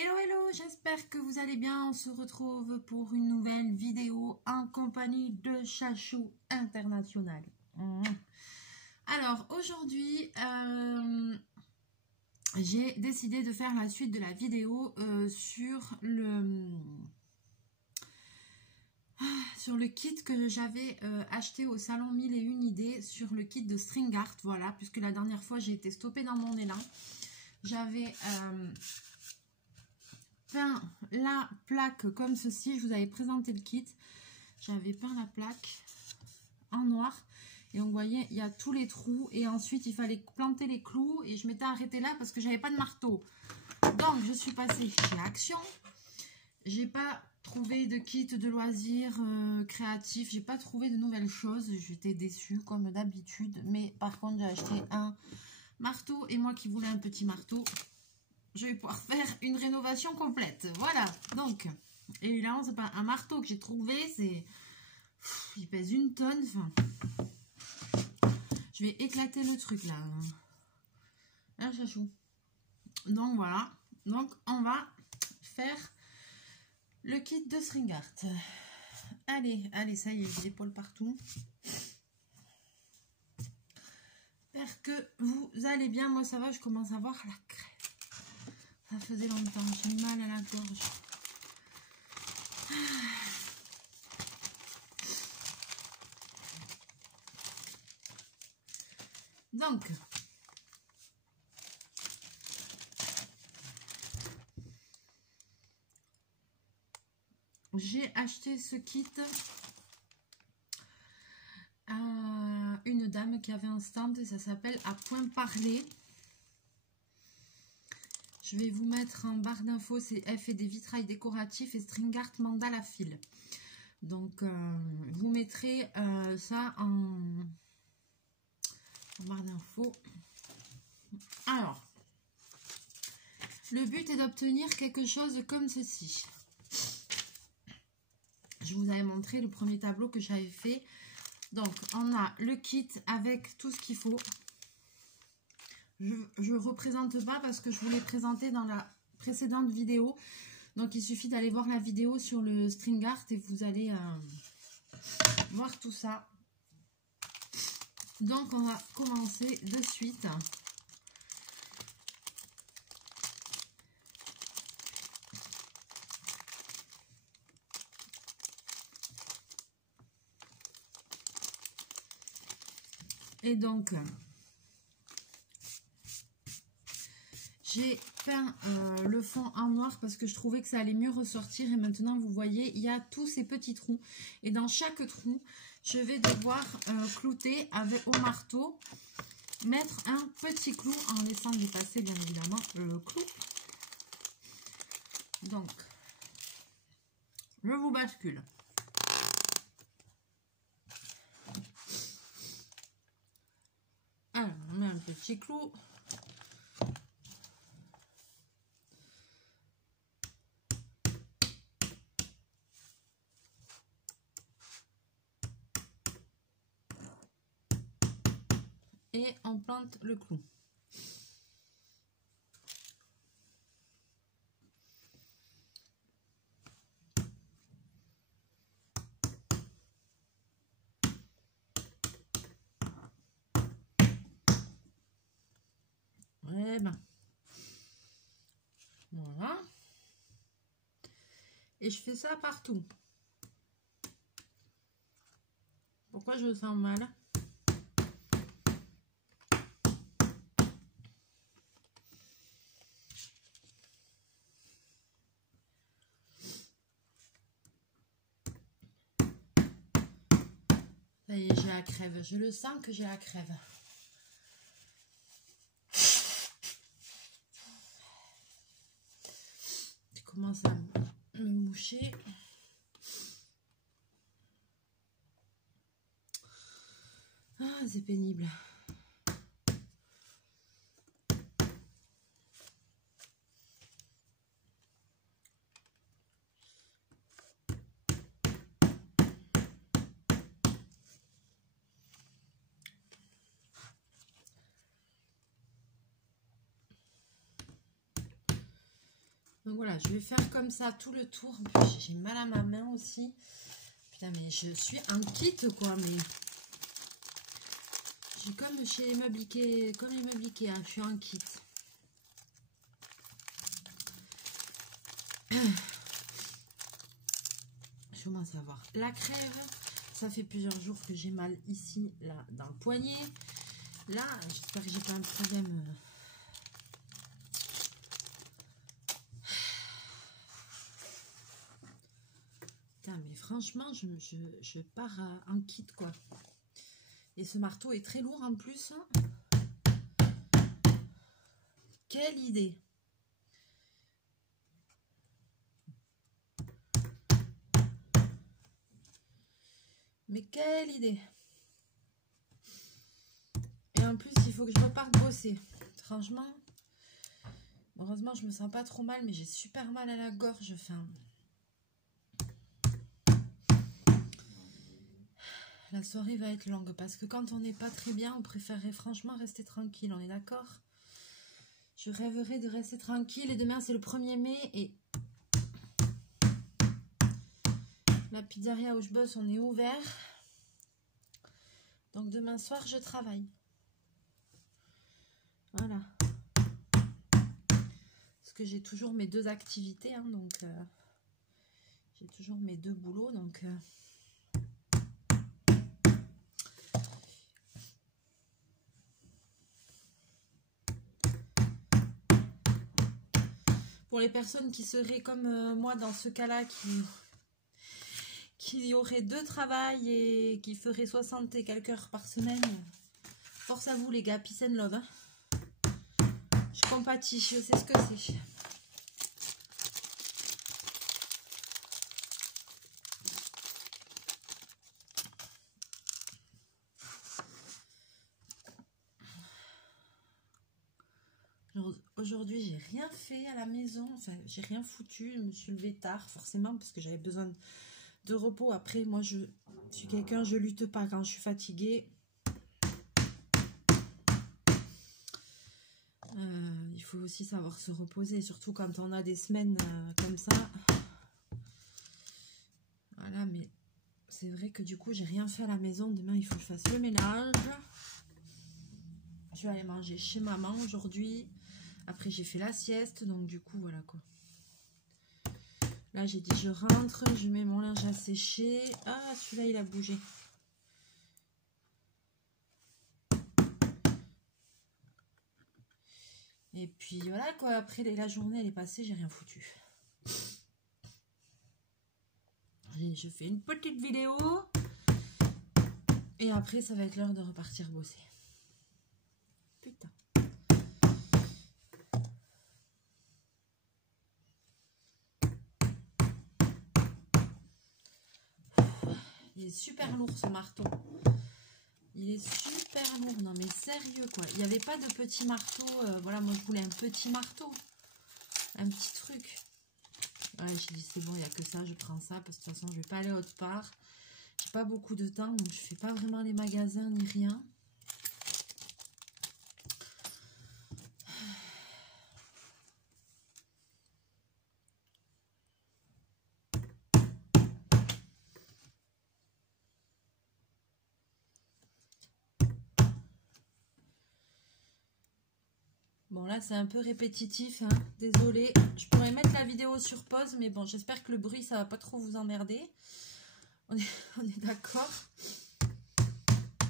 Hello hello, j'espère que vous allez bien. On se retrouve pour une nouvelle vidéo en compagnie de Chachou International. Alors aujourd'hui, j'ai décidé de faire la suite de la vidéo sur le kit que j'avais acheté au salon 1001 idées, sur le kit de string art. Voilà, puisque la dernière fois j'ai été stoppée dans mon élan. J'avais peint la plaque comme ceci. Je vous avais présenté le kit. J'avais peint la plaque en noir et on voyait il y a tous les trous, et ensuite il fallait planter les clous, et je m'étais arrêtée là parce que j'avais pas de marteau. Donc je suis passée chez Action. J'ai pas trouvé de kit de loisirs créatifs, j'ai pas trouvé de nouvelles choses. J'étais déçue comme d'habitude, mais par contre j'ai acheté un marteau, et moi qui voulais un petit marteau, je vais pouvoir faire une rénovation complète. Voilà, donc évidemment c'est pas un marteau que j'ai trouvé, c'est, il pèse 1 tonne. Enfin, je vais éclater le truc là. Là, Chachou. Donc voilà, donc on va faire le kit de string art. Allez, allez, ça y est, j'ai l'épaule partout. J'espère que vous allez bien. Moi ça va, je commence à avoir la crève. Ça faisait longtemps, j'ai mal à la gorge. Donc, j'ai acheté ce kit à une dame qui avait un stand, et ça s'appelle À Point Parler. Je vais vous mettre en barre d'infos, elle fait des vitrails décoratifs et string art mandala fil. Donc, vous mettrez ça en barre d'infos. Alors, le but est d'obtenir quelque chose comme ceci. Je vous avais montré le premier tableau que j'avais fait. Donc, on a le kit avec tout ce qu'il faut. Je ne représente pas parce que je vous l'ai présenté dans la précédente vidéo. Donc, il suffit d'aller voir la vidéo sur le string art et vous allez voir tout ça. Donc, on va commencer de suite. Et donc, j'ai peint le fond en noir parce que je trouvais que ça allait mieux ressortir. Et maintenant, vous voyez, il y a tous ces petits trous. Et dans chaque trou, je vais devoir clouter au marteau, mettre un petit clou en laissant dépasser, bien évidemment, le clou. Donc, je vous bascule. Alors, on met un petit clou. Et on plante le clou. Eh ben, voilà. Et je fais ça partout. Pourquoi je sens mal? Ça y est, j'ai la crève. Je le sens que j'ai la crève. Je commence à me moucher. Ah, c'est pénible. Donc voilà, je vais faire comme ça tout le tour. En plus, j'ai mal à ma main aussi. Putain, mais je suis un kit quoi, mais j'ai comme chez les meubles Ikea, comme les meubles Ikea, je suis un kit. Je commence à avoir la crève. Ça fait plusieurs jours que j'ai mal ici, là, dans le poignet. Là, j'espère que j'ai pas un problème. Putain, mais franchement, je pars en kit, quoi. Et ce marteau est très lourd en plus. Quelle idée! Mais quelle idée! Et en plus, il faut que je reparte bosser. Franchement, heureusement, je me sens pas trop mal, mais j'ai super mal à la gorge. Enfin, la soirée va être longue parce que quand on n'est pas très bien, on préférerait franchement rester tranquille. On est d'accord? Je rêverais de rester tranquille. Et demain, c'est le 1er mai. Et la pizzeria où je bosse, on est ouvert. Donc demain soir, je travaille. Voilà. Parce que j'ai toujours mes 2 activités. Hein, donc, j'ai toujours mes 2 boulots. Donc, pour les personnes qui seraient comme moi dans ce cas-là, qui auraient 2 travails et qui feraient 60 et quelques heures par semaine, force à vous les gars, peace and love. Hein. Je compatis, je sais ce que c'est. Aujourd'hui, j'ai rien fait à la maison, enfin, j'ai rien foutu, je me suis levée tard, forcément, parce que j'avais besoin de repos. Après, moi, je suis quelqu'un, je lutte pas quand je suis fatiguée. Il faut aussi savoir se reposer, surtout quand on a des semaines comme ça. Voilà, mais c'est vrai que du coup, j'ai rien fait à la maison. Demain, il faut que je fasse le ménage. Je vais aller manger chez maman aujourd'hui. Après, j'ai fait la sieste, donc du coup, voilà quoi. Là, j'ai dit, je rentre, je mets mon linge à sécher. Ah, celui-là, il a bougé. Et puis, voilà quoi. Après, la journée, elle est passée, j'ai rien foutu. Je fais une petite vidéo. Et après, ça va être l'heure de repartir bosser. Putain. Il est super lourd ce marteau. Il est super lourd. Non mais sérieux quoi. Il n'y avait pas de petit marteau. Voilà, moi je voulais un petit marteau. Un petit truc. Ouais, j'ai dit c'est bon, il n'y a que ça. Je prends ça parce que de toute façon je vais pas aller autre part. J'ai pas beaucoup de temps. Donc je fais pas vraiment les magasins ni rien. Bon là c'est un peu répétitif, hein. Désolée. Je pourrais mettre la vidéo sur pause, mais bon j'espère que le bruit ça va pas trop vous emmerder. On est d'accord.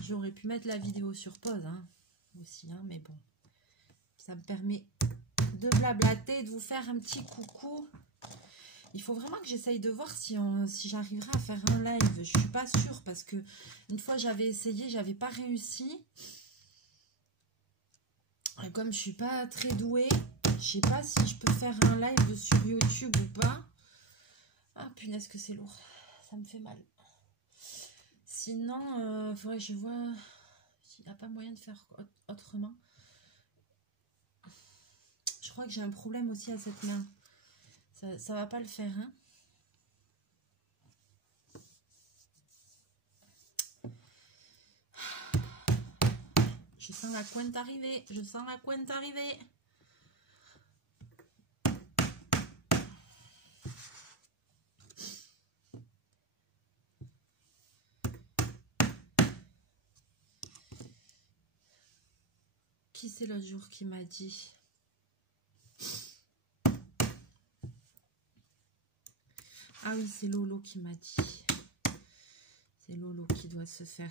J'aurais pu mettre la vidéo sur pause hein, aussi, hein, mais bon. Ça me permet de blablater, de vous faire un petit coucou. Il faut vraiment que j'essaye de voir si j'arriverai à faire un live. Je suis pas sûre parce que une fois j'avais essayé, j'avais pas réussi. Et comme je suis pas très douée, je sais pas si je peux faire un live sur YouTube ou pas. Ah punaise que c'est lourd, ça me fait mal. Sinon, il faudrait que je vois s'il n'y a pas moyen de faire autrement. Je crois que j'ai un problème aussi à cette main. Ça va pas le faire, hein. Je sens la cointe arriver. Je sens la cointe arriver. Qui c'est l'autre jour qui m'a dit? Ah oui, c'est Lolo qui m'a dit. C'est Lolo qui doit se faire...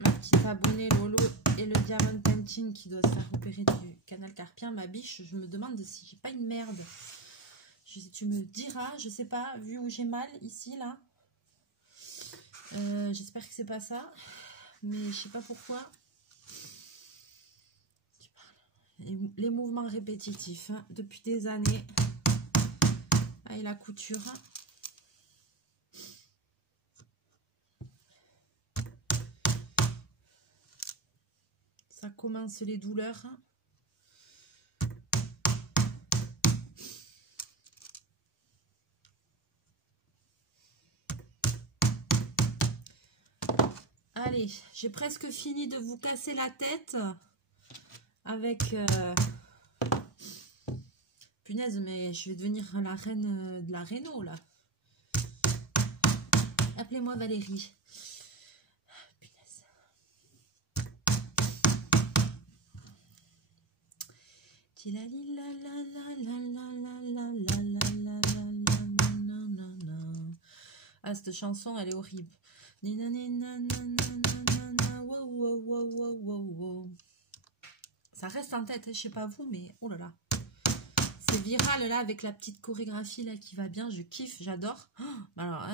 Ma petite abonnée Lolo et le Diamond Painting qui doit se faire opérer du canal carpien. Ma biche, je me demande si j'ai pas une merde. Tu me diras, je sais pas, vu où j'ai mal ici, là. J'espère que c'est pas ça. Mais je sais pas pourquoi. Les mouvements répétitifs, hein, depuis des années. Ah, et la couture. Ça commence les douleurs. Allez, j'ai presque fini de vous casser la tête avec... Punaise, mais je vais devenir la reine de la réno, là. Appelez-moi Valérie. Punaise. Ah, cette chanson, elle est horrible. Ça reste en tête, je sais pas vous, mais oh là là. C'est viral là avec la petite chorégraphie là qui va bien, je kiffe, j'adore. Oh, alors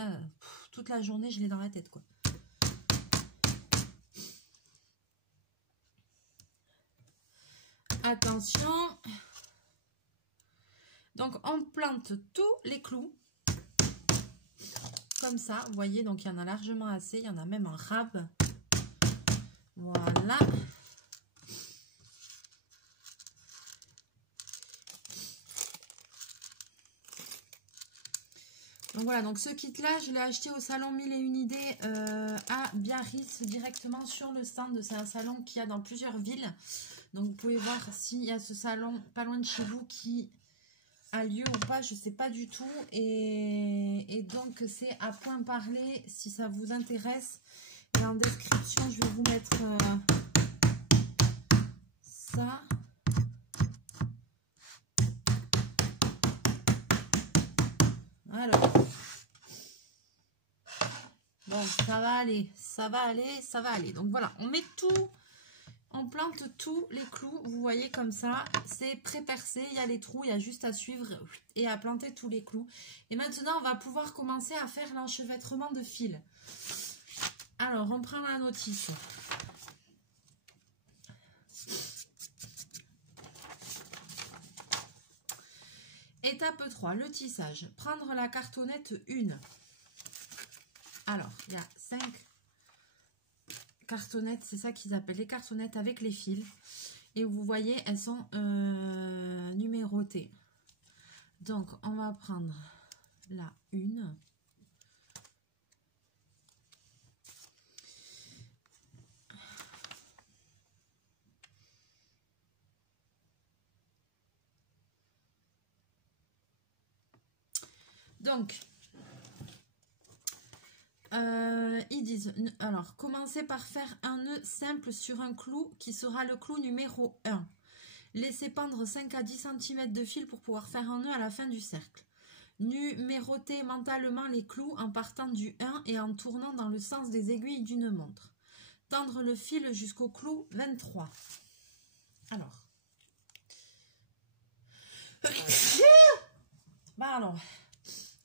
toute la journée je l'ai dans la tête quoi. Attention. Donc on plante tous les clous. Comme ça, vous voyez, donc il y en a largement assez, il y en a même en rab. Voilà. Donc voilà, donc ce kit là, je l'ai acheté au salon 1001 idées à Biarritz, directement sur le stand. C'est un salon qu'il y a dans plusieurs villes. Donc vous pouvez voir s'il y a ce salon pas loin de chez vous qui a lieu ou pas, je sais pas du tout. Et donc c'est à point parler si ça vous intéresse. Et en description, je vais vous mettre ça. Alors, bon, ça va aller, ça va aller, ça va aller. Donc voilà, on met tout, on plante tous les clous, vous voyez comme ça, c'est pré-percé, il y a les trous, il y a juste à suivre et à planter tous les clous. Et maintenant, on va pouvoir commencer à faire l'enchevêtrement de fil. Alors, on prend la notice. Étape 3, le tissage. Prendre la cartonnette 1. Alors, il y a 5 cartonnettes, c'est ça qu'ils appellent les cartonnettes avec les fils. Et vous voyez, elles sont numérotées. Donc, on va prendre la 1. Donc, ils disent, alors, commencez par faire un nœud simple sur un clou qui sera le clou numéro 1. Laissez pendre 5 à 10 cm de fil pour pouvoir faire un nœud à la fin du cercle. Numérotez mentalement les clous en partant du 1 et en tournant dans le sens des aiguilles d'une montre. Tendre le fil jusqu'au clou 23. Alors. Bah alors,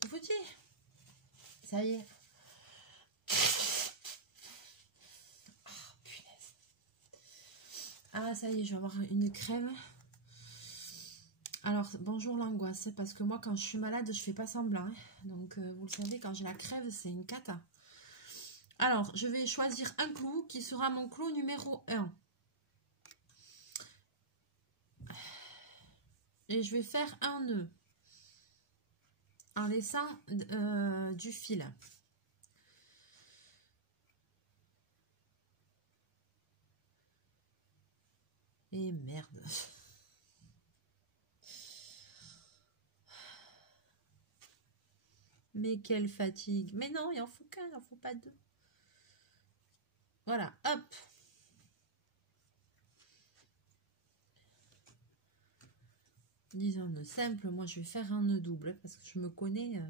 je vous dis, ça y est. Oh, punaise. Ah, ça y est, je vais avoir une crème. Alors, bonjour l'angoisse, parce que moi, quand je suis malade, je fais pas semblant. Hein. Donc, vous le savez, quand j'ai la crève, c'est une cata. Alors, je vais choisir un clou qui sera mon clou numéro 1. Et je vais faire un nœud en laissant du fil. Et merde. Mais quelle fatigue. Mais non, il en faut qu'un, il en faut pas deux. Voilà, hop. Disons nœud simple, moi je vais faire un nœud double parce que je me connais.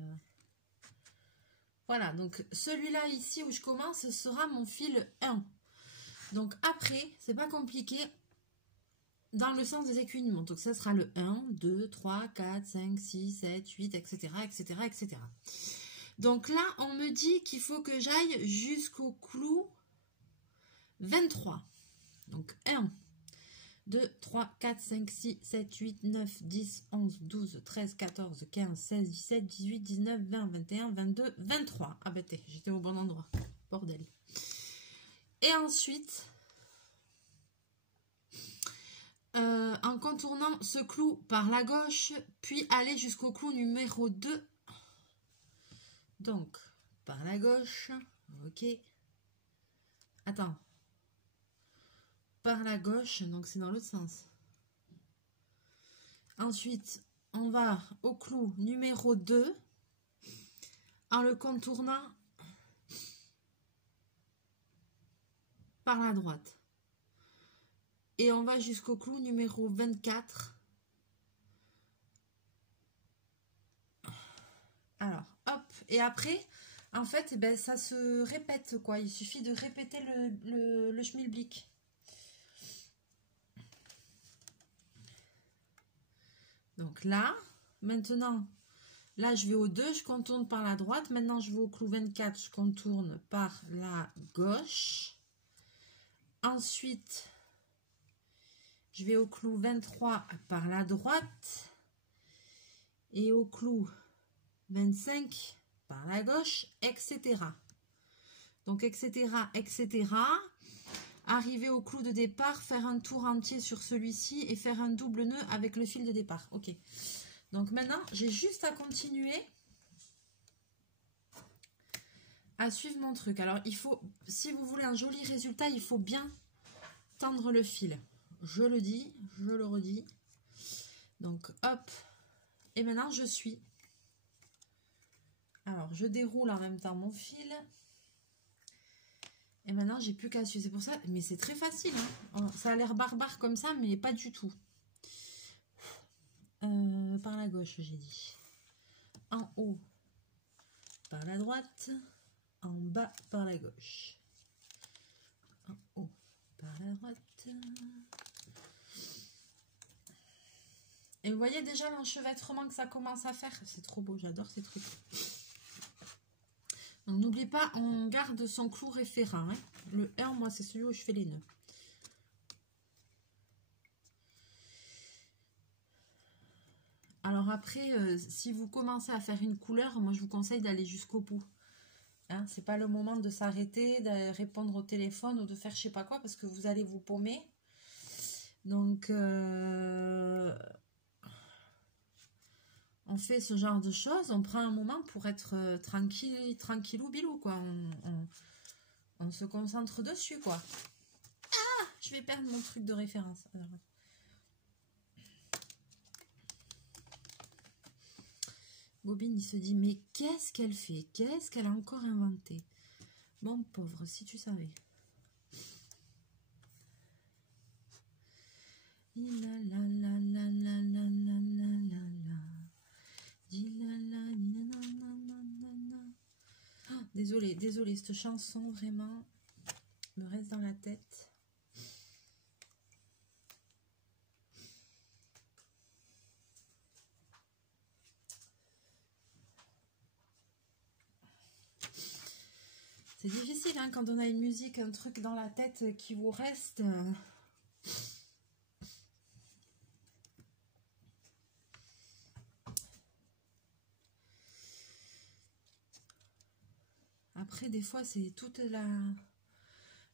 Voilà, donc celui-là ici où je commence, ce sera mon fil 1. Donc après, c'est pas compliqué, dans le sens des aiguilles montent. Donc ça sera le 1, 2, 3, 4, 5, 6, 7, 8, etc. etc., etc. Donc là, on me dit qu'il faut que j'aille jusqu'au clou 23. Donc 1, 2, 3, 4, 5, 6, 7, 8, 9, 10, 11, 12, 13, 14, 15, 16, 17, 18, 19, 20, 21, 22, 23. Ah ben j'étais au bon endroit. Bordel. Et ensuite, en contournant ce clou par la gauche, puis aller jusqu'au clou numéro 2. Donc, par la gauche. Ok. Attends. Par la gauche, donc c'est dans l'autre sens. Ensuite, on va au clou numéro 2 en le contournant par la droite. Et on va jusqu'au clou numéro 24. Alors, hop. Et après, en fait, ben, ça se répète, quoi. Il suffit de répéter le schmilblick. Donc là, maintenant, là je vais au 2, je contourne par la droite. Maintenant je vais au clou 24, je contourne par la gauche. Ensuite, je vais au clou 23 par la droite. Et au clou 25 par la gauche, etc. Donc etc, etc. Arriver au clou de départ, faire un tour entier sur celui-ci et faire un double nœud avec le fil de départ. Ok. Donc maintenant, j'ai juste à continuer à suivre mon truc. Alors, il faut, si vous voulez un joli résultat, il faut bien tendre le fil. Je le dis, je le redis. Donc, hop. Et maintenant, je suis. Alors, je déroule en même temps mon fil. Et maintenant, j'ai plus qu'à suivre. C'est pour ça, mais c'est très facile. Hein. Ça a l'air barbare comme ça, mais pas du tout. Par la gauche, j'ai dit. En haut, par la droite. En bas, par la gauche. En haut, par la droite. Et vous voyez déjà l'enchevêtrement que ça commence à faire. C'est trop beau, j'adore ces trucs. Donc n'oubliez pas, on garde son clou référent. Hein. Le 1, moi, c'est celui où je fais les nœuds. Alors après, si vous commencez à faire une couleur, moi je vous conseille d'aller jusqu'au bout. Hein, c'est pas le moment de s'arrêter, de répondre au téléphone ou de faire je sais pas quoi parce que vous allez vous paumer. Donc on fait ce genre de choses, on prend un moment pour être tranquillou bilou quoi. On se concentre dessus quoi. Ah, je vais perdre mon truc de référence. Alors, Bobine, il se dit, mais qu'est-ce qu'elle fait? Qu'est-ce qu'elle a encore inventé? Mon pauvre, si tu savais. Désolée, cette chanson, vraiment, me reste dans la tête. C'est difficile hein, quand on a une musique, un truc dans la tête qui vous reste. Après, des fois, c'est toute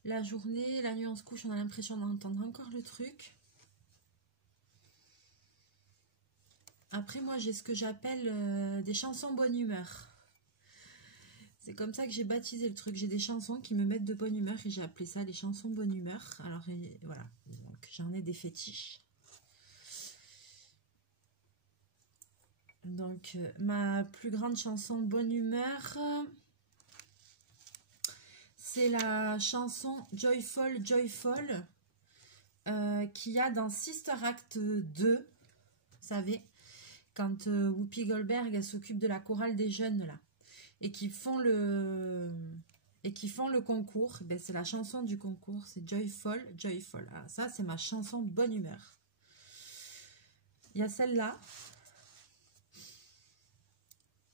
la journée, la nuit on se couche, on a l'impression d'entendre encore le truc. Après, moi, j'ai ce que j'appelle des chansons bonne humeur. C'est comme ça que j'ai baptisé le truc. J'ai des chansons qui me mettent de bonne humeur et j'ai appelé ça les chansons bonne humeur. Alors voilà, donc j'en ai des fétiches. Donc ma plus grande chanson bonne humeur, C'est la chanson Joyful, Joyful qu'il y a dans Sister Act 2. Vous savez, quand Whoopi Goldberg elle s'occupe de la chorale des jeunes là. Et qui font le concours, ben, c'est la chanson du concours, c'est Joyful, Joyful. Ah, ça, c'est ma chanson de bonne humeur. Il y a celle-là.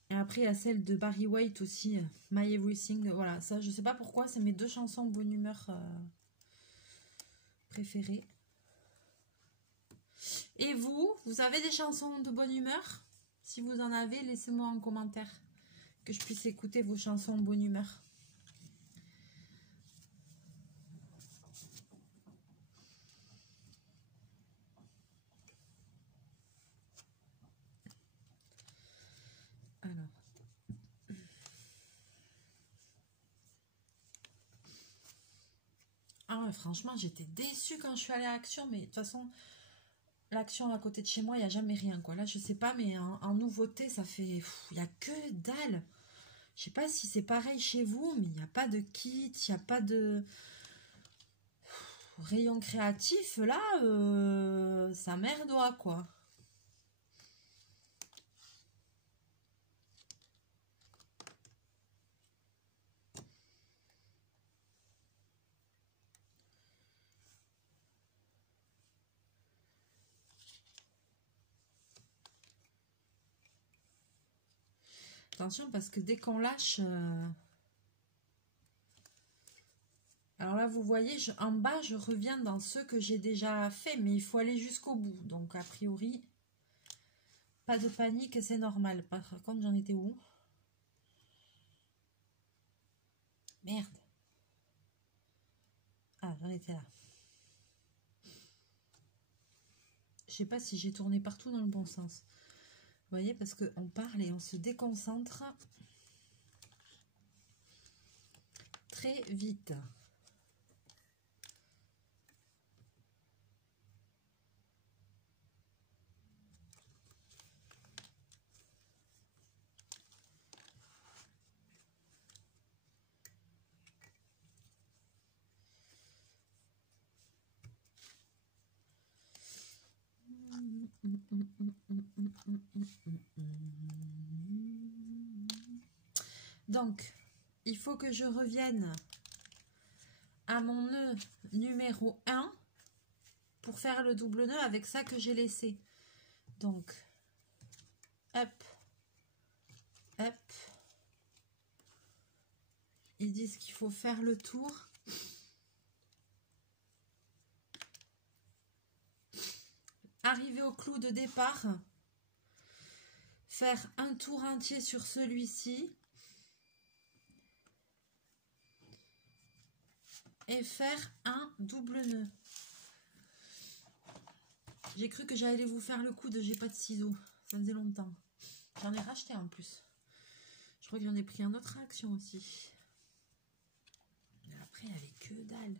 Et après, il y a celle de Barry White aussi, My Everything. Voilà, ça, je sais pas pourquoi, c'est mes deux chansons de bonne humeur préférées. Et vous avez des chansons de bonne humeur? Si vous en avez, laissez-moi en commentaire. Que je puisse écouter vos chansons de bonne humeur. Alors. Ah, franchement, j'étais déçue quand je suis allée à Action, mais de toute façon, l'Action à côté de chez moi, il n'y a jamais rien, quoi. Là, je sais pas, mais en nouveauté, ça fait... Il n'y a que dalle. Je sais pas si c'est pareil chez vous, mais il n'y a pas de kit, il n'y a pas de rayon créatif. Là, ça merdoit, quoi. Attention, parce que dès qu'on lâche... Alors là, vous voyez, en bas, je reviens dans ceux que j'ai déjà fait, mais il faut aller jusqu'au bout. Donc, a priori, pas de panique, c'est normal. Par contre, j'en étais où? Merde. Ah, j'en étais là. Je sais pas si j'ai tourné partout dans le bon sens. Vous voyez, parce qu'on parle et on se déconcentre très vite. Donc, il faut que je revienne à mon nœud numéro 1 pour faire le double nœud avec ça que j'ai laissé. Donc, hop, hop. Ils disent qu'il faut faire le tour. Arriver au clou de départ. Faire un tour entier sur celui-ci. Et faire un double nœud. J'ai cru que j'allais vous faire le coup de j'ai pas de ciseaux. Ça faisait longtemps. J'en ai racheté en plus. Je crois que j'en ai pris un autre à Action aussi. Mais après, il n'y avait que dalle.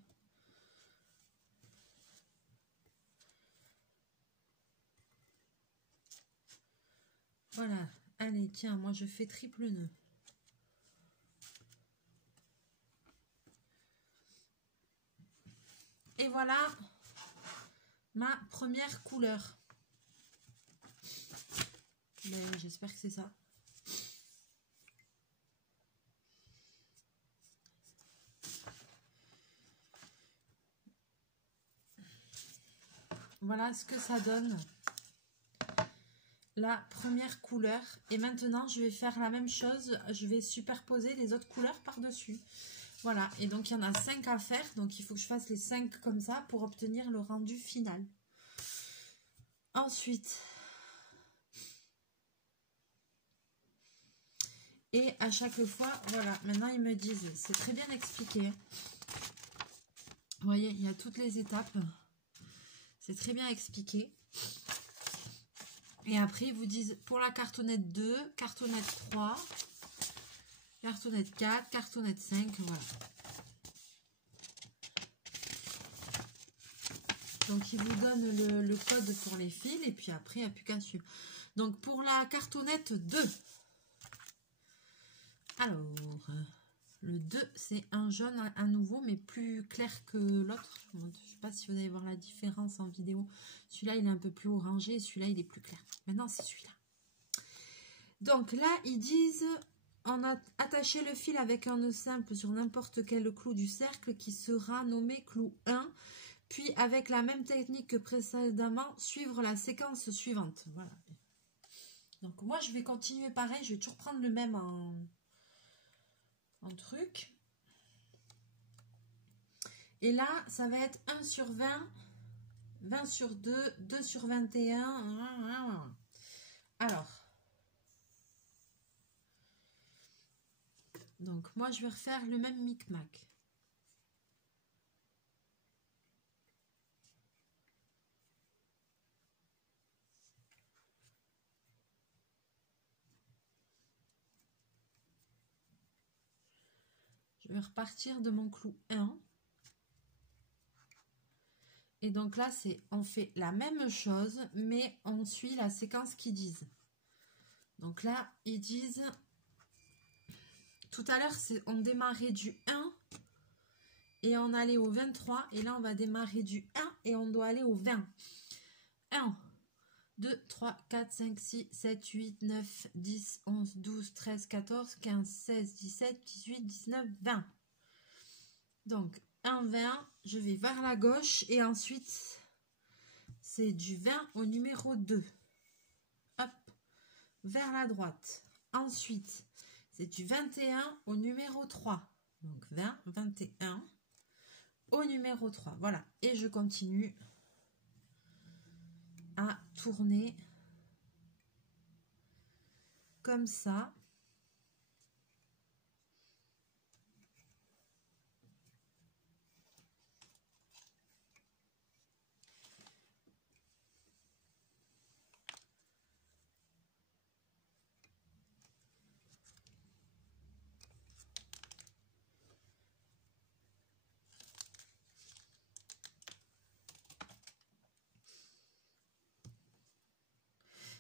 Voilà. Allez, tiens, moi je fais triple nœud. Et voilà ma première couleur. J'espère que c'est ça. Voilà ce que ça donne. La première couleur. Et maintenant, je vais faire la même chose. Je vais superposer les autres couleurs par-dessus. Voilà. Et donc, il y en a 5 à faire. Donc, il faut que je fasse les 5 comme ça pour obtenir le rendu final. Ensuite... Et à chaque fois, voilà, maintenant ils me disent, c'est très bien expliqué. Vous voyez, il y a toutes les étapes. C'est très bien expliqué. Et après, ils vous disent pour la cartonnette 2, cartonnette 3, cartonnette 4, cartonnette 5, voilà. Donc, ils vous donnent le code pour les fils et puis après, il n'y a plus qu'à suivre. Donc, pour la cartonnette 2, alors, Le 2, c'est un jaune à nouveau, mais plus clair que l'autre. Je ne sais pas si vous allez voir la différence en vidéo. Celui-là, il est un peu plus orangé et celui-là, il est plus clair. Maintenant, c'est celui-là. Donc là, ils disent, on a attaché le fil avec un nœud simple sur n'importe quel clou du cercle qui sera nommé clou 1. Puis, avec la même technique que précédemment, suivre la séquence suivante. Voilà. Donc, moi, je vais continuer pareil. Je vais toujours prendre le même en truc. Et là, ça va être 1 sur 20, 20 sur 2, 2 sur 21. Alors, donc moi, je vais refaire le même micmac. Je vais repartir de mon clou 1. Et donc là, on fait la même chose, mais on suit la séquence qu'ils disent. Donc là, ils disent, tout à l'heure, on démarrait du 1 et on allait au 23. Et là, on va démarrer du 1 et on doit aller au 20. 1, 2, 3, 4, 5, 6, 7, 8, 9, 10, 11, 12, 13, 14, 15, 16, 17, 18, 19, 20. Donc, 1, 20, je vais vers la gauche et ensuite, c'est du 20 au numéro 2. Hop, vers la droite. Ensuite, c'est du 21 au numéro 3. Donc, 20, 21 au numéro 3. Voilà, et je continue à tourner comme ça.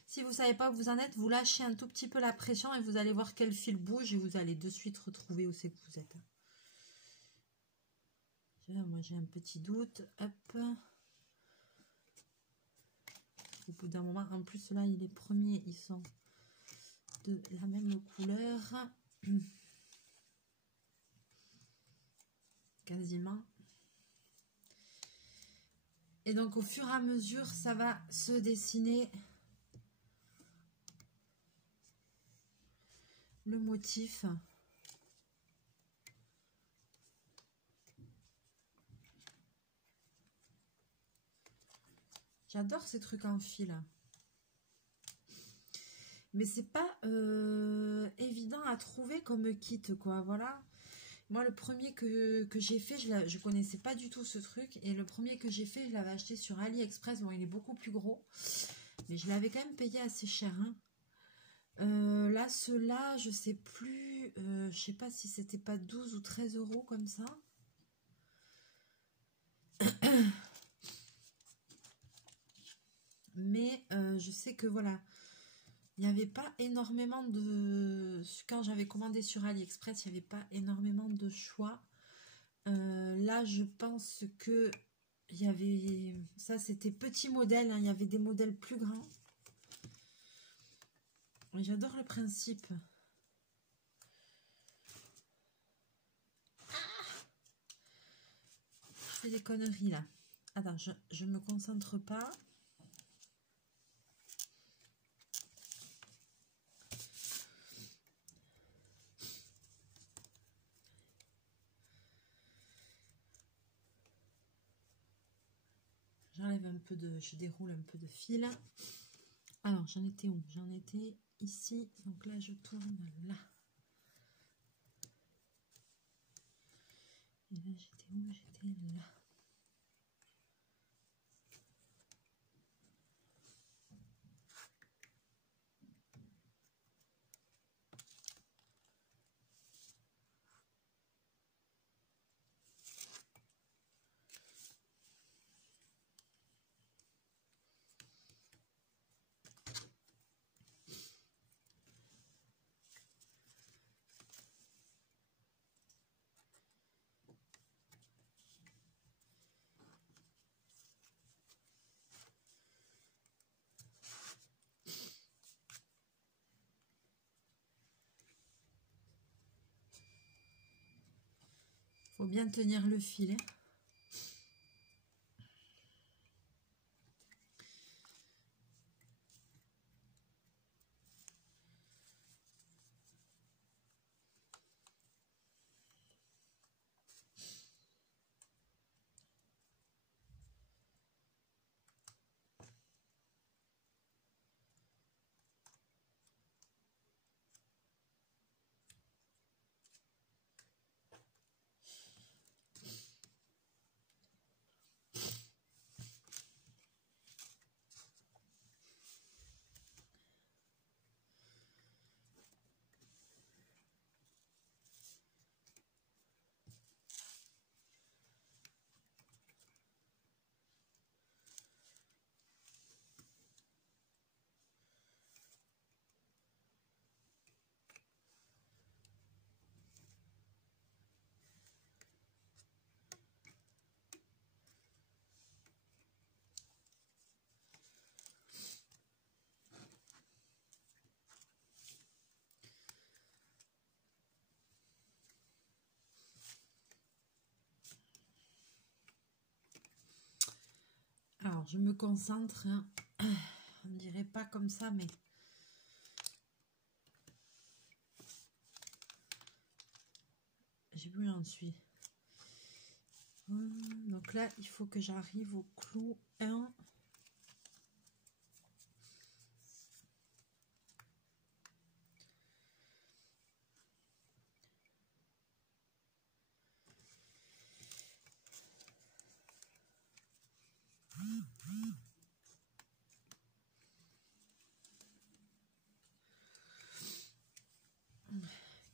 Si vous ne savez pas où vous en êtes, vous lâchez un tout petit peu la pression et vous allez voir quel fil bouge et vous allez de suite retrouver où c'est que vous êtes. Moi, j'ai un petit doute. Hop. Au bout d'un moment, en plus, là, les premiers, ils sont de la même couleur. Quasiment. Et donc, au fur et à mesure, ça va se dessiner le motif. J'adore ces trucs en fil. Mais c'est pas évident à trouver comme kit, quoi. Voilà. Moi, le premier que j'ai fait, je connaissais pas du tout ce truc. Et le premier que j'ai fait, je l'avais acheté sur AliExpress. Bon, il est beaucoup plus gros. Mais je l'avais quand même payé assez cher. Hein. Là, ceux-là, je sais plus. Je sais pas si c'était pas 12 ou 13 € comme ça. Mais je sais que voilà. Il n'y avait pas énormément de... Quand j'avais commandé sur AliExpress, il n'y avait pas énormément de choix. Là, je pense que il y avait... Ça, c'était petit modèle. Hein, il y avait des modèles plus grands. J'adore le principe. Je fais des conneries, là. Attends, je me concentre pas. J'enlève un peu de... Je déroule un peu de fil. Alors, j'en étais où? J'en étais ici. Donc là, je tourne là. Et là, j'étais où? J'étais là. Faut bien tenir le fil. Hein. Alors, je me concentre. Hein. On dirait pas comme ça, mais... J'ai vu où j'en suis. Donc là, il faut que j'arrive au clou 1.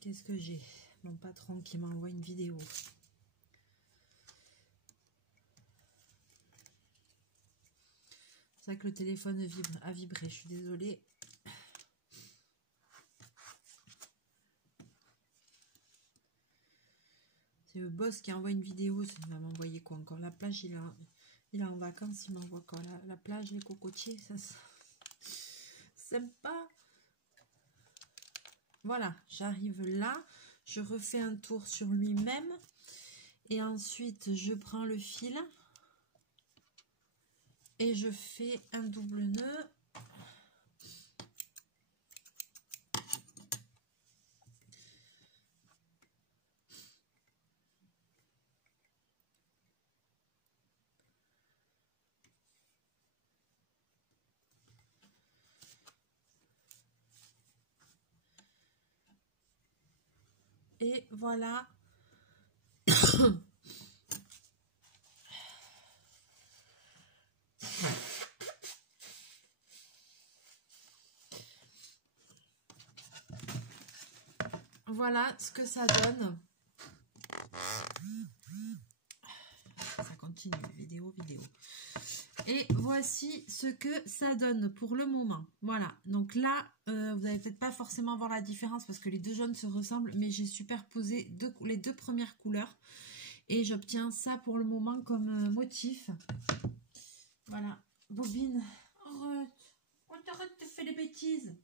Qu'est-ce que j'ai? Mon patron qui m'envoie une vidéo. C'est ça que le téléphone a vibré, je suis désolée. C'est le boss qui envoie une vidéo, il va m'envoyer quoi encore? La plage, il est en vacances, il m'envoie quoi? La plage, les cocotiers, ça sympa. Voilà, j'arrive là, je refais un tour sur lui-même et ensuite je prends le fil et je fais un double nœud. Et voilà. Voilà ce que ça donne. Ça continue, vidéo. Et voici ce que ça donne pour le moment. Voilà, donc là, vous n'allez peut-être pas forcément voir la différence parce que les deux jaunes se ressemblent, mais j'ai superposé les deux premières couleurs. Et j'obtiens ça pour le moment comme motif. Voilà, bobine. Arrête de faire des bêtises.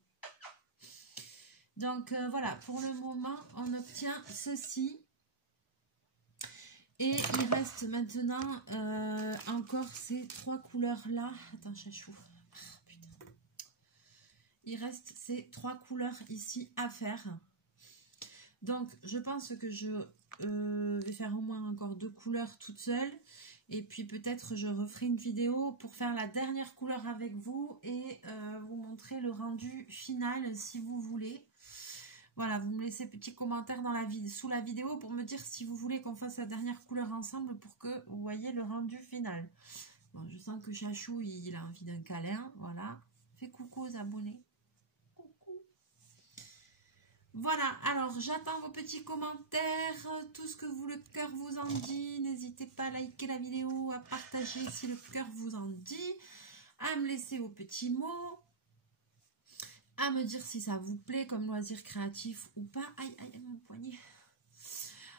Donc voilà, pour le moment, on obtient ceci. Et il reste maintenant encore ces trois couleurs-là. Attends, chachou. Ah, putain. Il reste ces trois couleurs ici à faire. Donc, je pense que je vais faire au moins encore deux couleurs toutes seules. Et puis peut-être je referai une vidéo pour faire la dernière couleur avec vous et vous montrer le rendu final si vous voulez. Voilà, vous me laissez petit commentaire dans sous la vidéo pour me dire si vous voulez qu'on fasse la dernière couleur ensemble pour que vous voyez le rendu final. Bon, je sens que Chachou, il a envie d'un câlin. Voilà. Fais coucou aux abonnés. Coucou. Voilà, alors j'attends vos petits commentaires, tout ce que le cœur vous en dit. N'hésitez pas à liker la vidéo, à partager si le cœur vous en dit, à me laisser vos petits mots. À me dire si ça vous plaît comme loisir créatif ou pas. Aïe, aïe, mon poignet.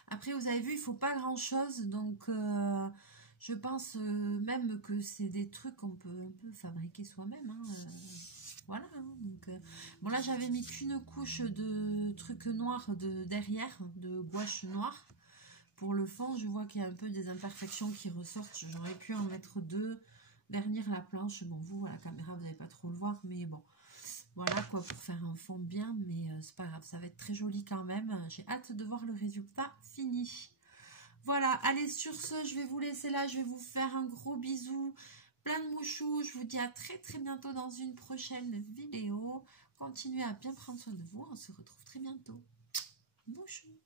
Après, vous avez vu, il ne faut pas grand-chose. Donc, je pense même que c'est des trucs qu'on peut fabriquer soi-même. Hein, voilà. Hein, donc, bon, là, j'avais mis qu'une couche de trucs noirs derrière, de gouache noire, pour le fond, je vois qu'il y a un peu des imperfections qui ressortent. J'aurais pu en mettre 2, vernir la planche. Bon, vous, à la caméra, vous n'allez pas trop le voir, mais bon. Voilà quoi, pour faire un fond bien, mais c'est pas grave, ça va être très joli quand même. J'ai hâte de voir le résultat fini. Voilà, allez, sur ce, je vais vous laisser là, je vais vous faire un gros bisou, plein de mouchous. Je vous dis à très très bientôt dans une prochaine vidéo. Continuez à bien prendre soin de vous, on se retrouve très bientôt. Mouchou.